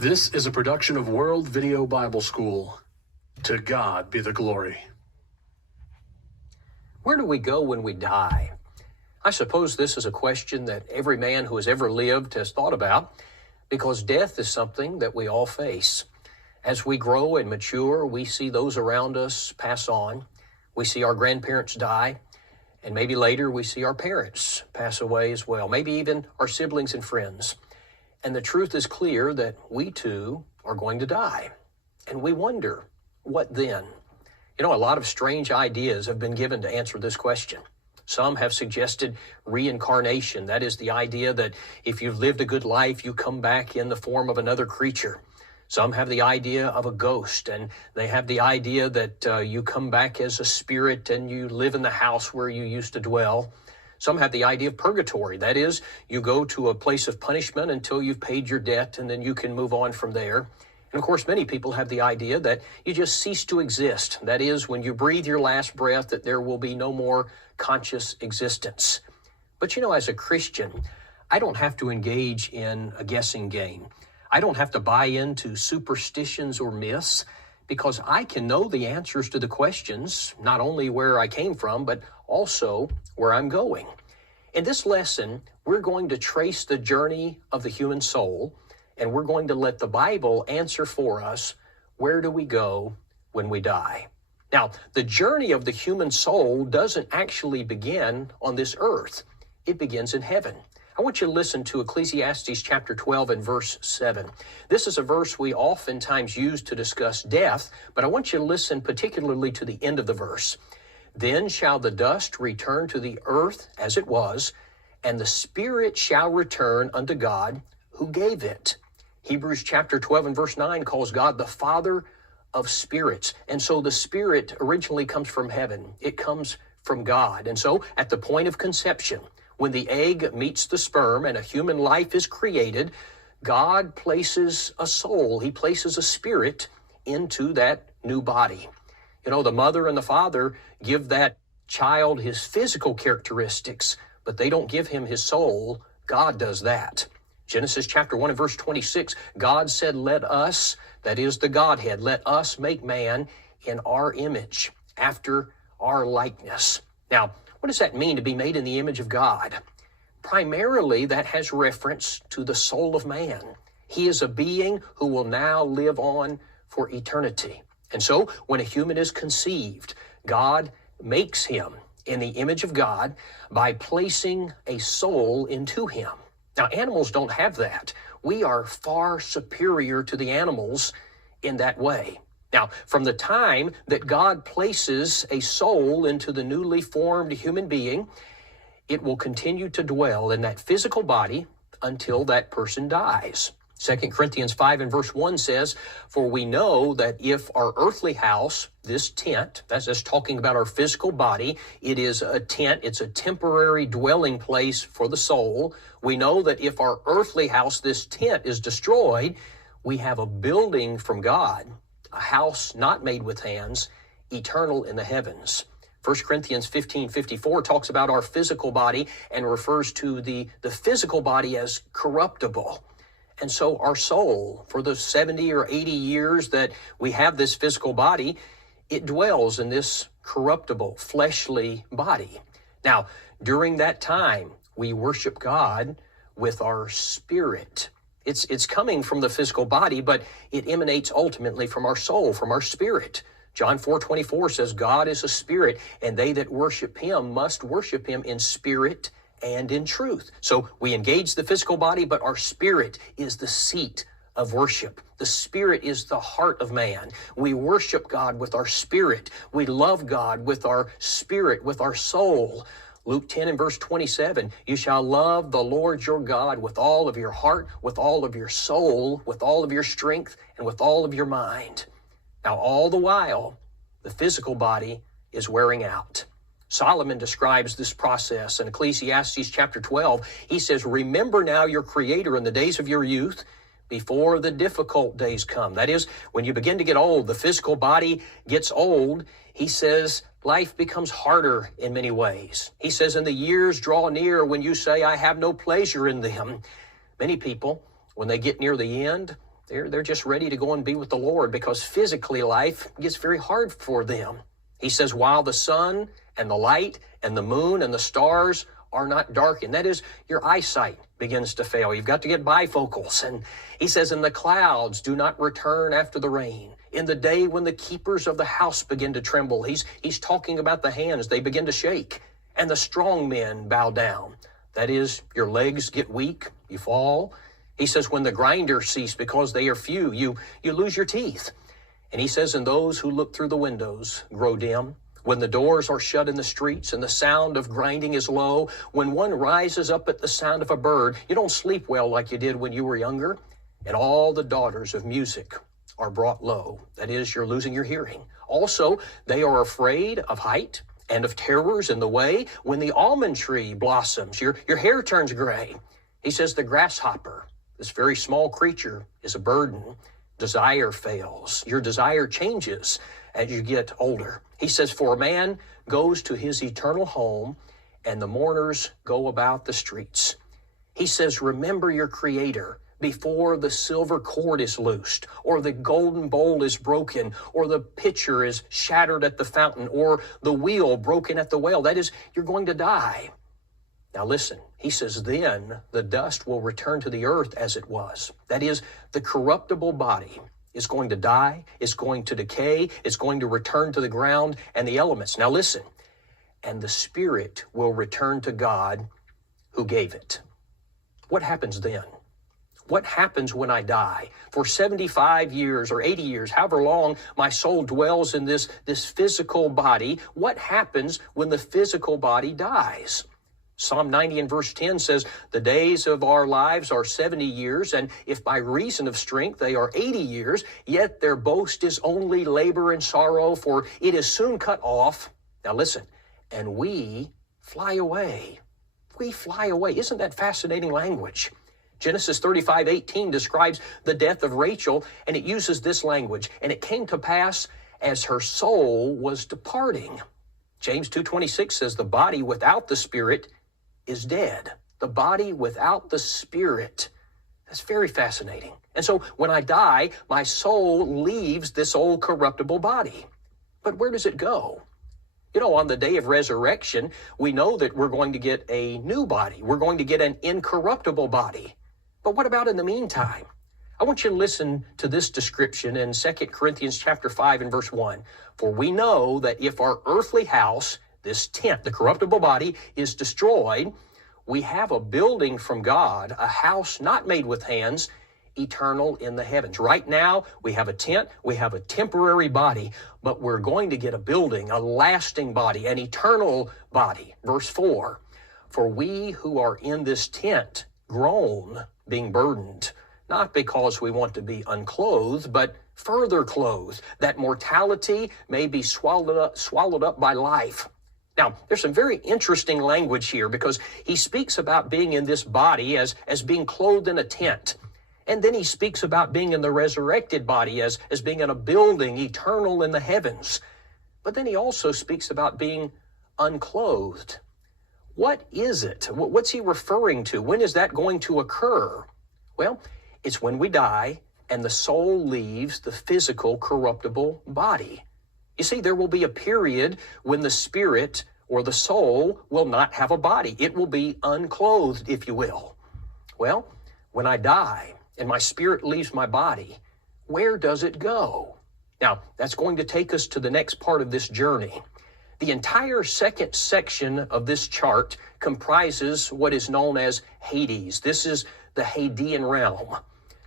This is a production of World Video Bible School. To God be the glory. Where do we go when we die? I suppose this is a question that every man who has ever lived has thought about, because death is something that we all face. As we grow and mature, we see those around us pass on. We see our grandparents die, and maybe later we see our parents pass away as well, maybe even our siblings and friends. And the truth is clear that we too are going to die. And we wonder, what then? You know, a lot of strange ideas have been given to answer this question. Some have suggested reincarnation. That is the idea that if you've lived a good life, you come back in the form of another creature. Some have the idea of a ghost, and they have the idea that you come back as a spirit and you live in the house where you used to dwell. Some have the idea of purgatory. That is, you go to a place of punishment until you've paid your debt, and then you can move on from there. And of course, many people have the idea that you just cease to exist. That is, when you breathe your last breath, that there will be no more conscious existence. But you know, as a Christian, I don't have to engage in a guessing game. I don't have to buy into superstitions or myths, because I can know the answers to the questions, not only where I came from, but also where I'm going. In this lesson, we're going to trace the journey of the human soul, and we're going to let the Bible answer for us, where do we go when we die? Now, the journey of the human soul doesn't actually begin on this earth. It begins in heaven. I want you to listen to Ecclesiastes chapter 12 and verse 7. This is a verse we oftentimes use to discuss death, but I want you to listen particularly to the end of the verse. Then shall the dust return to the earth as it was, and the spirit shall return unto God who gave it. Hebrews chapter 12 and verse 9 calls God the Father of spirits. And so the spirit originally comes from heaven. It comes from God. And so at the point of conception, when the egg meets the sperm and a human life is created, God places a soul. He places a spirit into that new body. You know, the mother and the father give that child his physical characteristics, but they don't give him his soul. God does that. Genesis chapter 1 and verse 26, God said, let us, that is the Godhead, let us make man in our image, after our likeness. Now, what does that mean to be made in the image of God? Primarily, that has reference to the soul of man. He is a being who will now live on for eternity. And so, when a human is conceived, God makes him in the image of God by placing a soul into him. Now, animals don't have that. We are far superior to the animals in that way. Now, from the time that God places a soul into the newly formed human being, it will continue to dwell in that physical body until that person dies. 2 Corinthians 5 and verse 1 says, for we know that if our earthly house, this tent, that's just talking about our physical body, it is a tent, it's a temporary dwelling place for the soul. We know that if our earthly house, this tent, is destroyed, we have a building from God, a house not made with hands, eternal in the heavens. 1 Corinthians 15:54 talks about our physical body and refers to the physical body as corruptible. And so our soul, for the 70 or 80 years that we have this physical body, it dwells in this corruptible, fleshly body. Now, during that time, we worship God with our spirit. It's coming from the physical body, but it emanates ultimately from our soul, from our spirit. John 4:24 says, God is a spirit, and they that worship him must worship him in spirit and in truth. So we engage the physical body, but our spirit is the seat of worship. The spirit is the heart of man. We worship God with our spirit. We love God with our spirit, with our soul. Luke 10 and verse 27, you shall love the Lord your God with all of your heart, with all of your soul, with all of your strength, and with all of your mind. Now, all the while, the physical body is wearing out. Solomon describes this process in Ecclesiastes chapter 12. He says, remember now your Creator in the days of your youth, before the difficult days come. That is, when you begin to get old, the physical body gets old. He says, life becomes harder in many ways. He says, and the years draw near when you say, I have no pleasure in them. Many people, when they get near the end, They're just ready to go and be with the Lord because physically life gets very hard for them. He says, while the sun and the light and the moon and the stars are not darkened. That is, your eyesight begins to fail. You've got to get bifocals. And he says, and the clouds do not return after the rain. In the day when the keepers of the house begin to tremble, he's talking about the hands. They begin to shake. And the strong men bow down. That is, your legs get weak, you fall. He says, when the grinders cease because they are few, you lose your teeth. And he says, and those who look through the windows grow dim. When the doors are shut in the streets and the sound of grinding is low, when one rises up at the sound of a bird, you don't sleep well like you did when you were younger. And all the daughters of music are brought low. That is, you're losing your hearing. Also, they are afraid of height and of terrors in the way. When the almond tree blossoms, your hair turns gray. He says the grasshopper, this very small creature, is a burden. Desire fails. Your desire changes as you get older. He says, for a man goes to his eternal home, and the mourners go about the streets. He says, remember your Creator before the silver cord is loosed, or the golden bowl is broken, or the pitcher is shattered at the fountain, or the wheel broken at the well. That is, you're going to die. Now listen, he says, then the dust will return to the earth as it was. That is, the corruptible body is going to die, it's going to decay, it's going to return to the ground and the elements. Now listen, and the spirit will return to God who gave it. What happens then? What happens when I die? For 75 years or 80 years, however long my soul dwells in this physical body, what happens when the physical body dies? Psalm 90 and verse 10 says, the days of our lives are 70 years, and if by reason of strength they are 80 years, yet their boast is only labor and sorrow, for it is soon cut off. Now listen, and we fly away. We fly away. Isn't that fascinating language? Genesis 35:18 describes the death of Rachel, and it uses this language, and it came to pass as her soul was departing. James 2:26 says, the body without the spirit is dead. The body without the spirit. That's very fascinating. And so when I die, my soul leaves this old corruptible body. But where does it go? You know, on the day of resurrection, we know that we're going to get a new body. We're going to get an incorruptible body. But what about in the meantime? I want you to listen to this description in 2 Corinthians chapter 5 and verse 1. For we know that if our earthly house, this tent, the corruptible body, is destroyed, we have a building from God, a house not made with hands, eternal in the heavens. Right now, we have a tent, we have a temporary body, but we're going to get a building, a lasting body, an eternal body. Verse 4, for we who are in this tent groan, being burdened, not because we want to be unclothed, but further clothed, that mortality may be swallowed up by life. Now, there's some very interesting language here because he speaks about being in this body as being clothed in a tent. And then he speaks about being in the resurrected body as being in a building eternal in the heavens. But then he also speaks about being unclothed. What is it? What's he referring to? When is that going to occur? Well, it's when we die and the soul leaves the physical corruptible body. You see, there will be a period when the spirit or the soul will not have a body. It will be unclothed, if you will. Well, when I die and my spirit leaves my body, where does it go? Now, that's going to take us to the next part of this journey. The entire second section of this chart comprises what is known as Hades. This is the Hadean realm.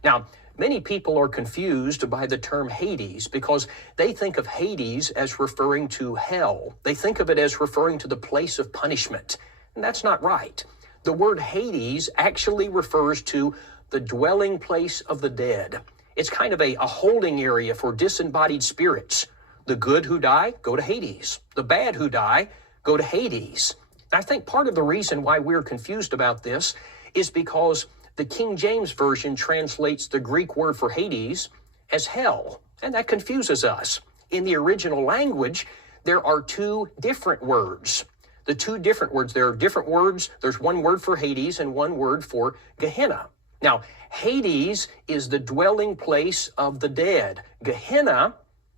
Now, many people are confused by the term Hades because they think of Hades as referring to hell. They think of it as referring to the place of punishment. And that's not right. The word Hades actually refers to the dwelling place of the dead. It's kind of a holding area for disembodied spirits. The good who die go to Hades. The bad who die go to Hades. I think part of the reason why we're confused about this is because the King James Version translates the Greek word for Hades as hell, and that confuses us. In the original language, there are two different words. There are different words. There's one word for Hades and one word for Gehenna. Now, Hades is the dwelling place of the dead. Gehenna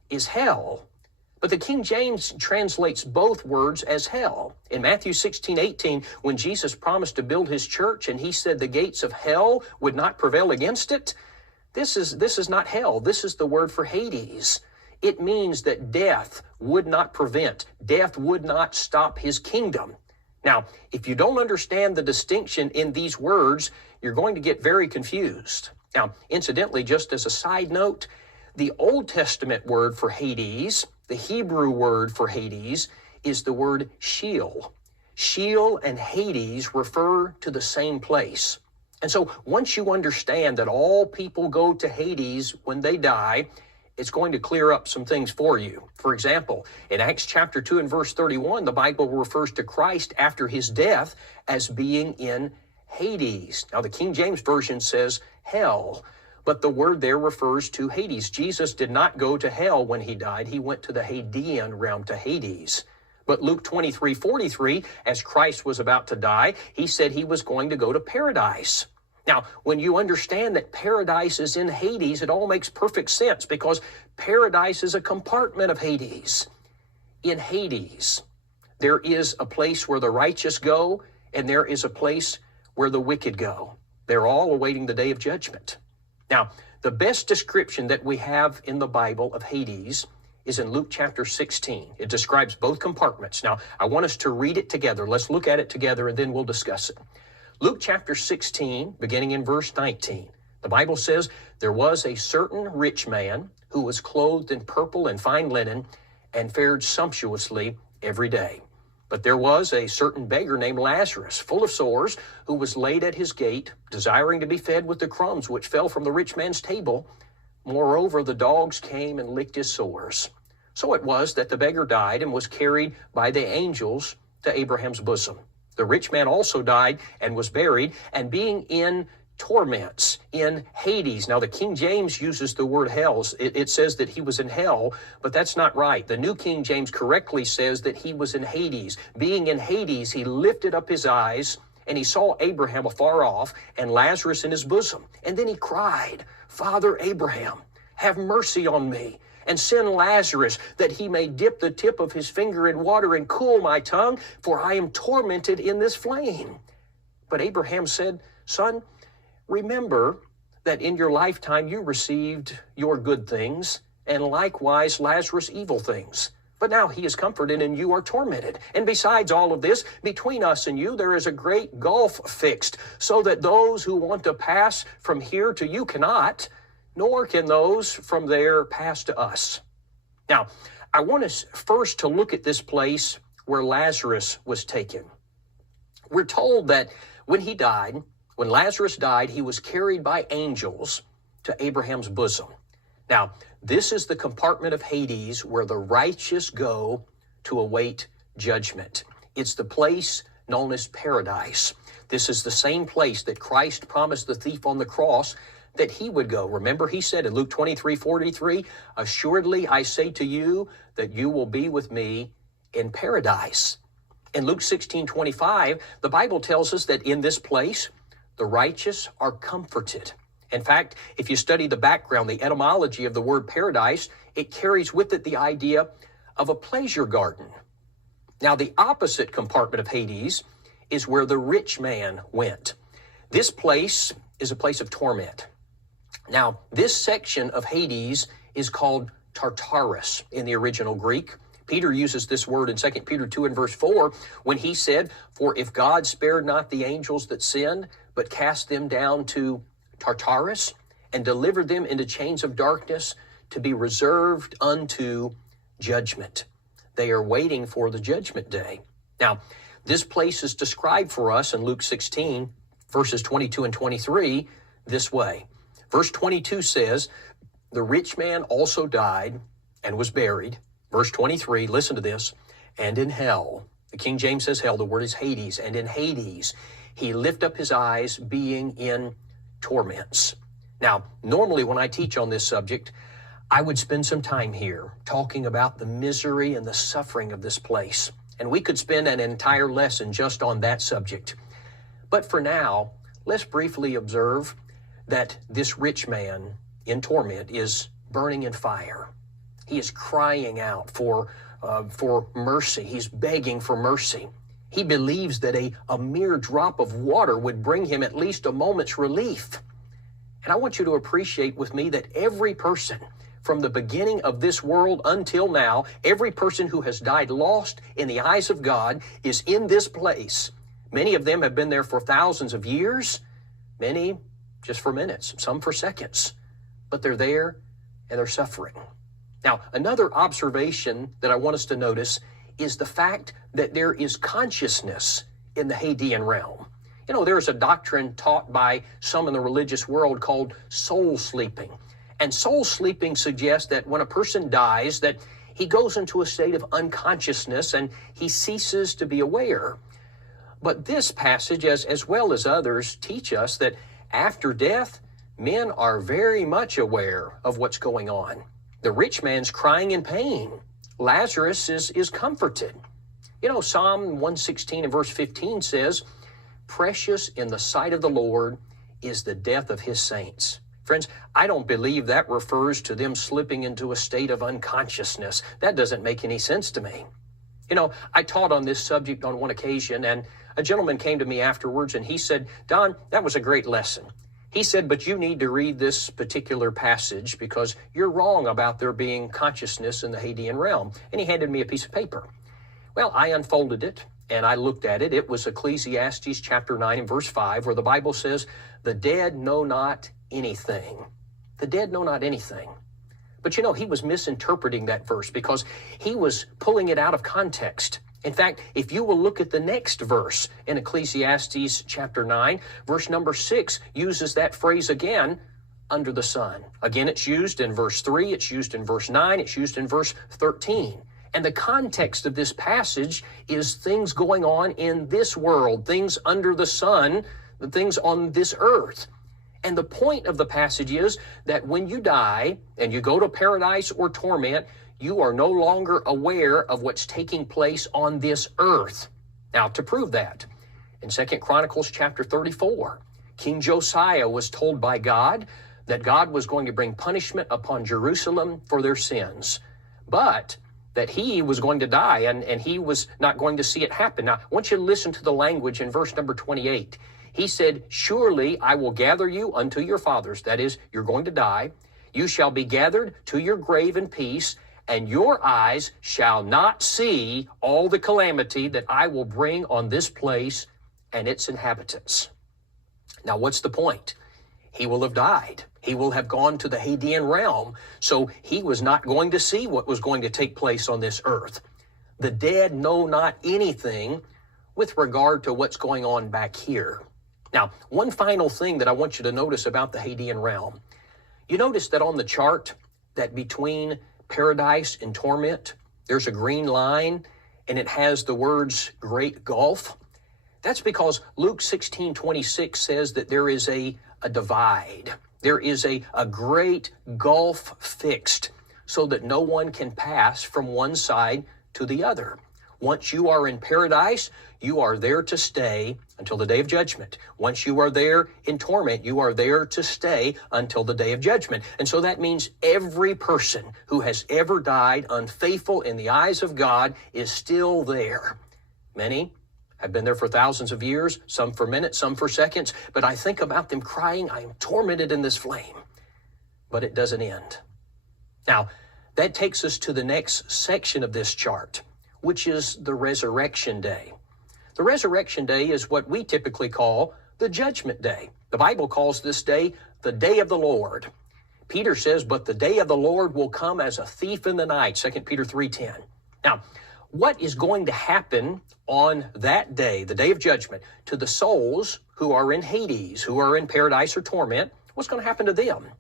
is hell. But the King James translates both words as hell. In Matthew 16:18, when Jesus promised to build his church and he said the gates of hell would not prevail against it, this is not hell. This is the word for Hades. It means that death would not prevent, death would not stop his kingdom. Now, if you don't understand the distinction in these words, you're going to get very confused. Now, incidentally, just as a side note, the Old Testament word for Hades, the Hebrew word for Hades, is the word Sheol. Sheol and Hades refer to the same place. And so once you understand that all people go to Hades when they die, it's going to clear up some things for you. For example, in Acts chapter 2 and verse 31, the Bible refers to Christ after his death as being in Hades. Now, the King James Version says hell, but the word there refers to Hades. Jesus did not go to hell when he died. He went to the Hadean realm, to Hades. But Luke 23:43, as Christ was about to die, he said he was going to go to paradise. Now, when you understand that paradise is in Hades, it all makes perfect sense because paradise is a compartment of Hades. In Hades, there is a place where the righteous go, and there is a place where the wicked go. They're all awaiting the day of judgment. Now, the best description that we have in the Bible of Hades is in Luke chapter 16. It describes both compartments. Now, I want us to read it together. Let's look at it together, and then we'll discuss it. Luke chapter 16, beginning in verse 19, the Bible says, "There was a certain rich man who was clothed in purple and fine linen and fared sumptuously every day. But there was a certain beggar named Lazarus, full of sores, who was laid at his gate, desiring to be fed with the crumbs which fell from the rich man's table. Moreover, the dogs came and licked his sores. So it was that the beggar died and was carried by the angels to Abraham's bosom. The rich man also died and was buried, and being in torments in Hades." Now, the King James uses the word hell. It says that he was in hell, but that's not right. The New King James correctly says that he was in Hades. Being in Hades, he lifted up his eyes, and he saw Abraham afar off and Lazarus in his bosom. And then he cried, "Father Abraham, have mercy on me, and send Lazarus that he may dip the tip of his finger in water and cool my tongue, for I am tormented in this flame." But Abraham said, "Son, remember that in your lifetime you received your good things, and likewise Lazarus evil things. But now he is comforted and you are tormented. And besides all of this, between us and you there is a great gulf fixed, so that those who want to pass from here to you cannot, nor can those from there pass to us." Now, I want us first to look at this place where Lazarus was taken. We're told that when Lazarus died, he was carried by angels to Abraham's bosom. Now, this is the compartment of Hades where the righteous go to await judgment. It's the place known as paradise. This is the same place that Christ promised the thief on the cross that he would go. Remember, he said in Luke 23:43, "Assuredly I say to you that you will be with me in paradise." In Luke 16:25, the Bible tells us that in this place, the righteous are comforted. In fact, if you study the background, the etymology of the word paradise, it carries with it the idea of a pleasure garden. Now, the opposite compartment of Hades is where the rich man went. This place is a place of torment. Now, this section of Hades is called Tartarus in the original Greek. Peter uses this word in 2 Peter 2 and verse 4 when he said, "For if God spared not the angels that sinned, but cast them down to Tartarus and delivered them into chains of darkness to be reserved unto judgment." They are waiting for the judgment day. Now, this place is described for us in Luke 16, verses 22 and 23, this way. Verse 22 says, "The rich man also died and was buried." Verse 23, listen to this, "And in hell," the King James says hell, the word is Hades, "and in Hades he lift up his eyes, being in torments." Now, normally when I teach on this subject, I would spend some time here talking about the misery and the suffering of this place. And we could spend an entire lesson just on that subject. But for now, let's briefly observe that this rich man in torment is burning in fire. He is crying out for mercy. He's begging for mercy. He believes that a mere drop of water would bring him at least a moment's relief. And I want you to appreciate with me that every person from the beginning of this world until now, every person who has died lost in the eyes of God is in this place. Many of them have been there for thousands of years, many just for minutes, some for seconds. But they're there and they're suffering. Now, another observation that I want us to notice is the fact that there is consciousness in the Hadean realm. You know, there's a doctrine taught by some in the religious world called soul sleeping. And soul sleeping suggests that when a person dies, that he goes into a state of unconsciousness and he ceases to be aware. But this passage, as well as others, teach us that after death, men are very much aware of what's going on. The rich man's crying in pain. Lazarus is comforted. You know, Psalm 116 and verse 15 says, "Precious in the sight of the Lord is the death of his saints." Friends, I don't believe that refers to them slipping into a state of unconsciousness. That doesn't make any sense to me. You know, I taught on this subject on one occasion, and a gentleman came to me afterwards and he said, "Don, that was a great lesson." He said, "But you need to read this particular passage because you're wrong about there being consciousness in the Hadean realm." And he handed me a piece of paper. Well, I unfolded it and I looked at it. It was Ecclesiastes chapter 9 and verse 5, where the Bible says, "The dead know not anything." The dead know not anything. But you know, he was misinterpreting that verse because he was pulling it out of context. In fact, if you will look at the next verse in Ecclesiastes chapter 9, verse number 6 uses that phrase again, "under the sun." Again, it's used in verse 3, it's used in verse 9, it's used in verse 13. And the context of this passage is things going on in this world, things under the sun, the things on this earth. And the point of the passage is that when you die and you go to paradise or torment, you are no longer aware of what's taking place on this earth. Now, to prove that, in 2 Chronicles chapter 34, King Josiah was told by God that God was going to bring punishment upon Jerusalem for their sins, but that he was going to die and he was not going to see it happen. Now, I want you to listen to the language in verse number 28. He said, "Surely I will gather you unto your fathers." That is, you're going to die. "You shall be gathered to your grave in peace, and your eyes shall not see all the calamity that I will bring on this place and its inhabitants." Now, what's the point? He will have died. He will have gone to the Hadean realm, so he was not going to see what was going to take place on this earth. The dead know not anything with regard to what's going on back here. Now, one final thing that I want you to notice about the Hadean realm. You notice that on the chart, that between paradise and torment, there's a green line, and it has the words Great Gulf. That's because Luke 16:26 says that there is a divide. There is a great gulf fixed so that no one can pass from one side to the other. Once you are in paradise, you are there to stay until the day of judgment. Once you are there in torment, you are there to stay until the day of judgment. And so that means every person who has ever died unfaithful in the eyes of God is still there. Many have been there for thousands of years, some for minutes, some for seconds, but I think about them crying, "I am tormented in this flame." But it doesn't end. Now, that takes us to the next section of this chart, which is the resurrection day. The resurrection day is what we typically call the judgment day. The Bible calls this day the day of the Lord. Peter says, "But the day of the Lord will come as a thief in the night," 2 Peter 3:10. Now, what is going to happen on that day, the day of judgment, to the souls who are in Hades, who are in paradise or torment? What's going to happen to them?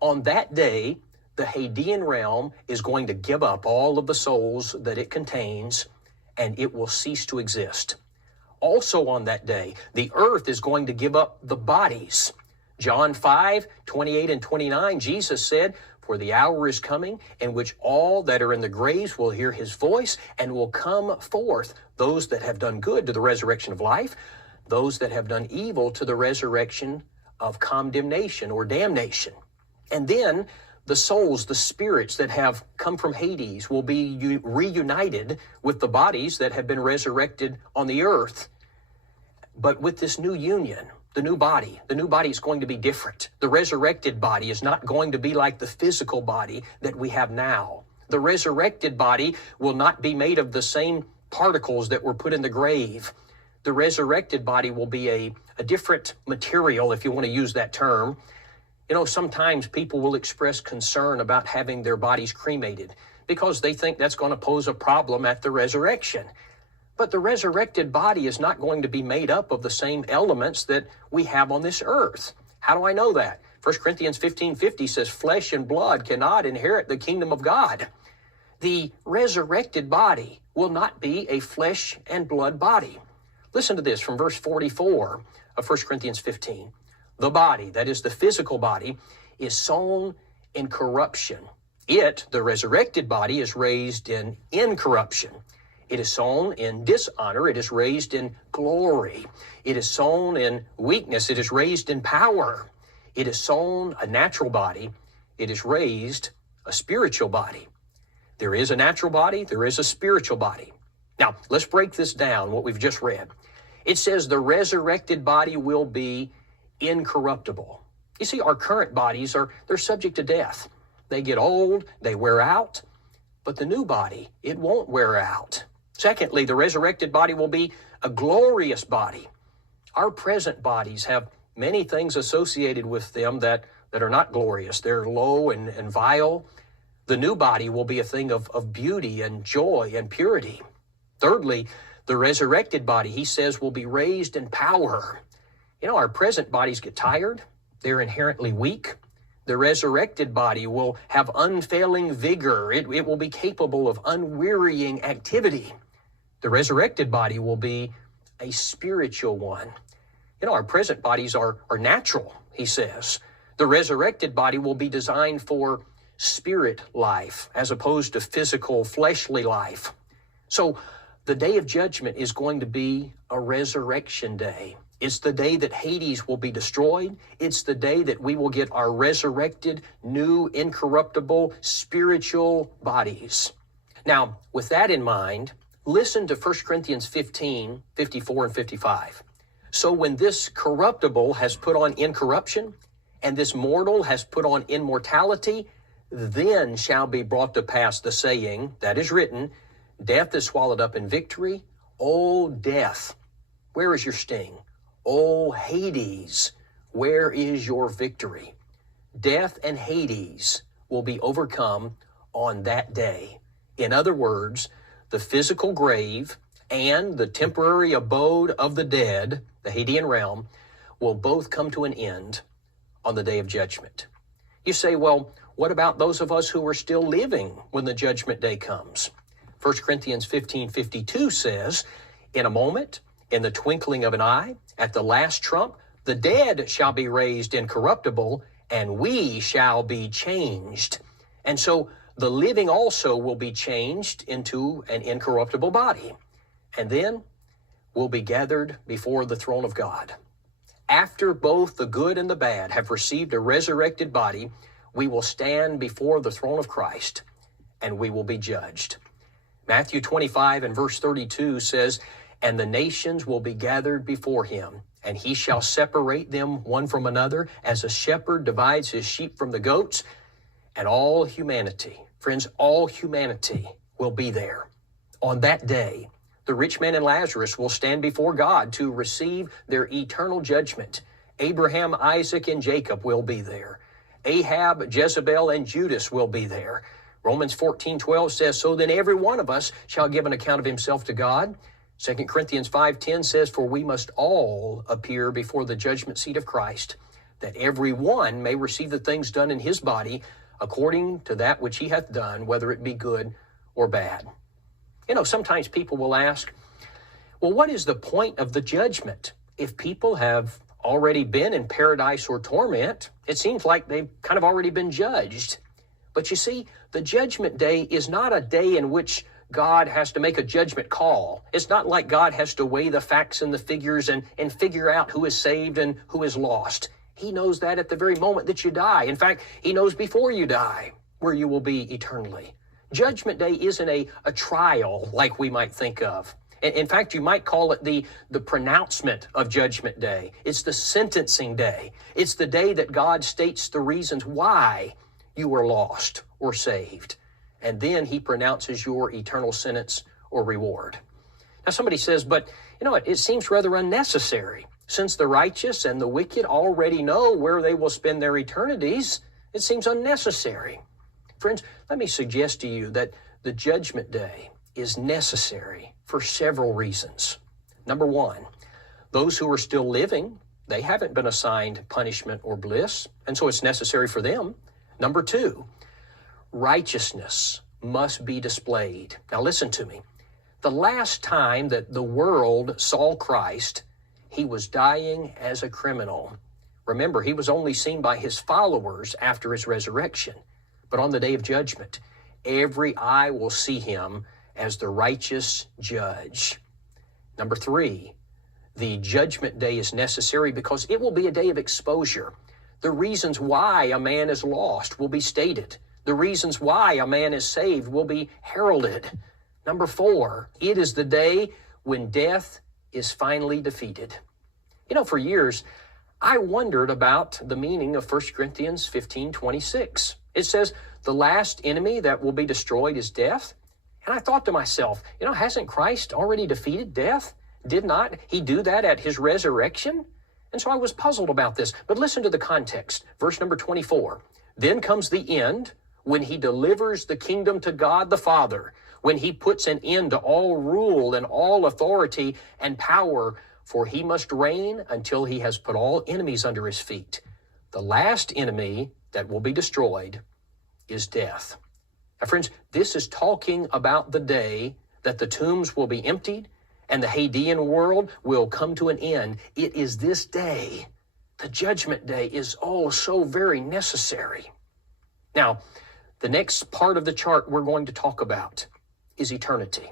On that day, the Hadean realm is going to give up all of the souls that it contains, and it will cease to exist. Also on that day, the earth is going to give up the bodies. John 5:28 and 29, Jesus said, "For the hour is coming in which all that are in the graves will hear his voice and will come forth, those that have done good to the resurrection of life, those that have done evil to the resurrection of condemnation or damnation. And then the souls, the spirits that have come from Hades will be reunited with the bodies that have been resurrected on the earth. But with this new union, the new body is going to be different. The resurrected body is not going to be like the physical body that we have now. The resurrected body will not be made of the same particles that were put in the grave. The resurrected body will be a different material, if you want to use that term. You know, sometimes people will express concern about having their bodies cremated because they think that's going to pose a problem at the resurrection. But the resurrected body is not going to be made up of the same elements that we have on this earth. How do I know that? 1 Corinthians 15:50 says, flesh and blood cannot inherit the kingdom of God. The resurrected body will not be a flesh and blood body. Listen to this from verse 44 of 1 Corinthians 15. The body, that is the physical body, is sown in corruption. It, the resurrected body, is raised in incorruption. It is sown in dishonor. It is raised in glory. It is sown in weakness. It is raised in power. It is sown a natural body. It is raised a spiritual body. There is a natural body. There is a spiritual body. Now, let's break this down, what we've just read. It says the resurrected body will be incorruptible. You see, our current bodies they're subject to death. They get old, they wear out, but the new body, it won't wear out. Secondly, the resurrected body will be a glorious body. Our present bodies have many things associated with them that are not glorious. They're low and vile. The new body will be a thing of beauty and joy and purity. Thirdly, the resurrected body, he says, will be raised in power. You know, our present bodies get tired. They're inherently weak. The resurrected body will have unfailing vigor. It will be capable of unwearying activity. The resurrected body will be a spiritual one. You know, our present bodies are natural, he says. The resurrected body will be designed for spirit life as opposed to physical, fleshly life. So the day of judgment is going to be a resurrection day. It's the day that Hades will be destroyed. It's the day that we will get our resurrected, new, incorruptible, spiritual bodies. Now, with that in mind, listen to 1 Corinthians 15, 54 and 55. So when this corruptible has put on incorruption, and this mortal has put on immortality, then shall be brought to pass the saying that is written, death is swallowed up in victory. O death, where is your sting? O Hades, where is your victory? Death and Hades will be overcome on that day. In other words, the physical grave and the temporary abode of the dead, the Hadean realm, will both come to an end on the day of judgment. You say, well, what about those of us who are still living when the judgment day comes? 1 Corinthians 15:52 says, in a moment, in the twinkling of an eye, at the last trump, the dead shall be raised incorruptible, and we shall be changed. And so the living also will be changed into an incorruptible body. And then we'll be gathered before the throne of God. After both the good and the bad have received a resurrected body, we will stand before the throne of Christ, and we will be judged. Matthew 25 and verse 32 says, and the nations will be gathered before him, and he shall separate them one from another, as a shepherd divides his sheep from the goats. And all humanity, friends, all humanity will be there. On that day, the rich man and Lazarus will stand before God to receive their eternal judgment. Abraham, Isaac, and Jacob will be there. Ahab, Jezebel, and Judas will be there. Romans 14:12 says, so then every one of us shall give an account of himself to God. 2 Corinthians 5:10 says, for we must all appear before the judgment seat of Christ, that every one may receive the things done in his body according to that which he hath done, whether it be good or bad. You know, sometimes people will ask, well, what is the point of the judgment? If people have already been in paradise or torment, it seems like they've kind of already been judged. But you see, the judgment day is not a day in which God has to make a judgment call. It's not like God has to weigh the facts and the figures and figure out who is saved and who is lost. He knows that at the very moment that you die. In fact, He knows before you die where you will be eternally. Judgment Day isn't a trial like we might think of. In fact, you might call it the pronouncement of Judgment Day. It's the sentencing day. It's the day that God states the reasons why you were lost or saved. And then He pronounces your eternal sentence or reward. Now somebody says, but you know what, it seems rather unnecessary. Since the righteous and the wicked already know where they will spend their eternities, it seems unnecessary. Friends, let me suggest to you that the Judgment Day is necessary for several reasons. Number one, those who are still living, they haven't been assigned punishment or bliss, and so it's necessary for them. Number two, righteousness must be displayed. Now listen to me. The last time that the world saw Christ, He was dying as a criminal. Remember, He was only seen by His followers after His resurrection. But on the day of judgment, every eye will see Him as the righteous judge. Number three, the Judgment Day is necessary because it will be a day of exposure. The reasons why a man is lost will be stated. The reasons why a man is saved will be heralded. Number four, it is the day when death is finally defeated. You know, for years, I wondered about the meaning of 1 Corinthians 15:26. It says, the last enemy that will be destroyed is death. And I thought to myself, you know, hasn't Christ already defeated death? Did not He do that at His resurrection? And so I was puzzled about this. But listen to the context. Verse number 24. Then comes the end when He delivers the kingdom to God the Father, when He puts an end to all rule and all authority and power, for He must reign until He has put all enemies under His feet. The last enemy that will be destroyed is death. Now, friends, this is talking about the day that the tombs will be emptied and the Hadean world will come to an end. It is this day. The Judgment Day is oh so very necessary. Now, the next part of the chart we're going to talk about is eternity.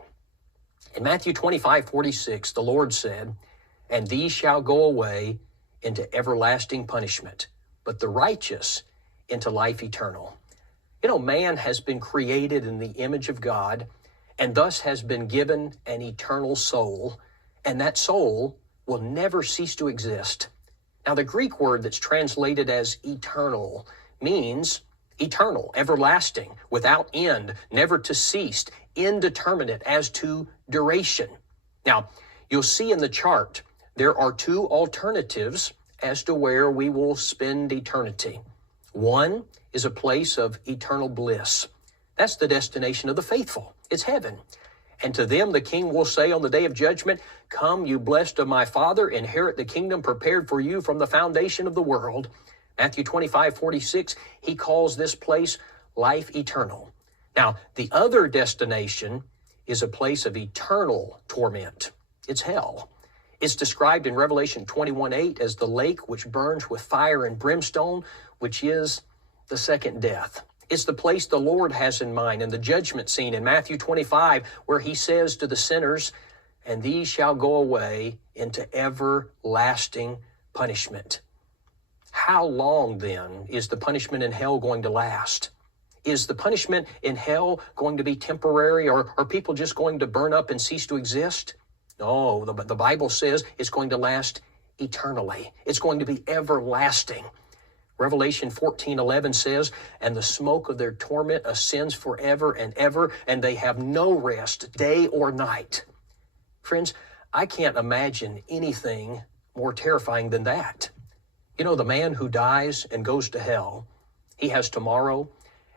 In Matthew 25:46, the Lord said, and these shall go away into everlasting punishment, but the righteous into life eternal. You know, man has been created in the image of God and thus has been given an eternal soul, and that soul will never cease to exist. Now, the Greek word that's translated as eternal means eternal, everlasting, without end, never to cease, indeterminate as to duration. Now, you'll see in the chart there are two alternatives as to where we will spend eternity. One is a place of eternal bliss. That's the destination of the faithful. It's heaven. And to them the King will say on the day of judgment, come, you blessed of my Father, inherit the kingdom prepared for you from the foundation of the world. Matthew 25:46, He calls this place life eternal. Now, the other destination is a place of eternal torment. It's hell. It's described in Revelation 21:8 as the lake which burns with fire and brimstone, which is the second death. It's the place the Lord has in mind in the judgment scene in Matthew 25, where He says to the sinners, and these shall go away into everlasting punishment. How long then is the punishment in hell going to last? Is the punishment in hell going to be temporary, or are people just going to burn up and cease to exist? No, the Bible says it's going to last eternally. It's going to be everlasting. Revelation 14:11 says, and the smoke of their torment ascends forever and ever, and they have no rest, day or night. Friends, I can't imagine anything more terrifying than that. You know, the man who dies and goes to hell, he has tomorrow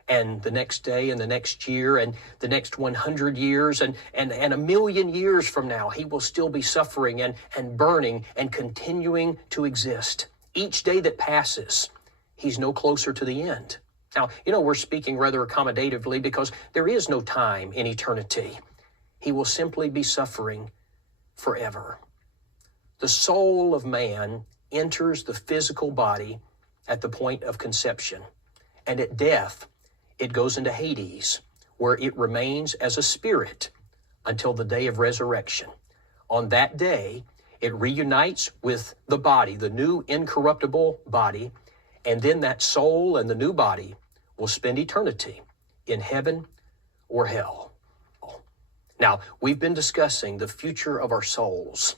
and the next day and the next year and the next 100 years and a million years from now, he will still be suffering and burning and continuing to exist. Each day that passes, he's no closer to the end. Now, you know, we're speaking rather accommodatively because there is no time in eternity. He will simply be suffering forever. The soul of man enters the physical body at the point of conception, and at death, it goes into Hades, where it remains as a spirit until the day of resurrection. On that day, It reunites with the body, the new incorruptible body, and then that soul and the new body will spend eternity in heaven or hell. Now, we've been discussing the future of our souls,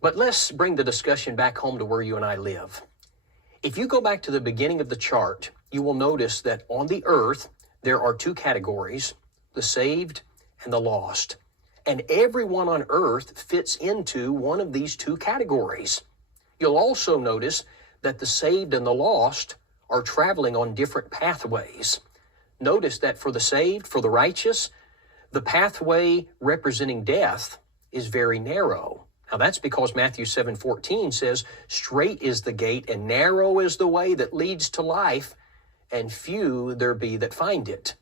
but let's bring the discussion back home to where you and I live. If you go back to the beginning of the chart, you will notice that on the earth, there are two categories, the saved and the lost. And everyone on earth fits into one of these two categories. You'll also notice that the saved and the lost are traveling on different pathways. Notice that for the saved, for the righteous, the pathway representing death is very narrow. Now that's because Matthew 7:14 says, "Straight is the gate and narrow is the way that leads to life, and few there be that find it."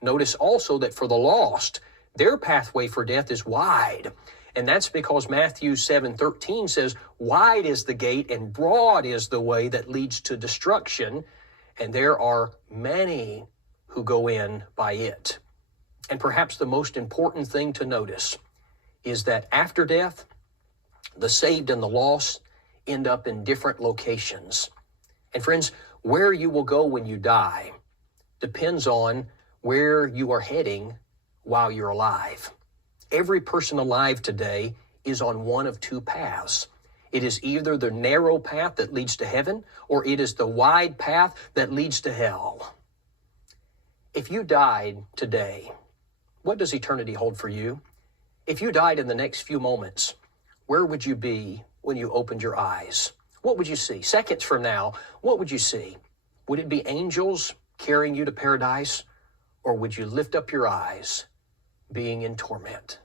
Notice also that for the lost, their pathway for death is wide. And that's because Matthew 7:13 says, "Wide is the gate and broad is the way that leads to destruction, and there are many who go in by it." And perhaps the most important thing to notice is that after death, the saved and the lost end up in different locations. And friends, where you will go when you die depends on where you are heading while you're alive. Every person alive today is on one of two paths. It is either the narrow path that leads to heaven, or it is the wide path that leads to hell. If you died today, what does eternity hold for you? If you died in the next few moments, where would you be when you opened your eyes? What would you see? Seconds from now, what would you see? Would it be angels carrying you to paradise, or would you lift up your eyes being in torment?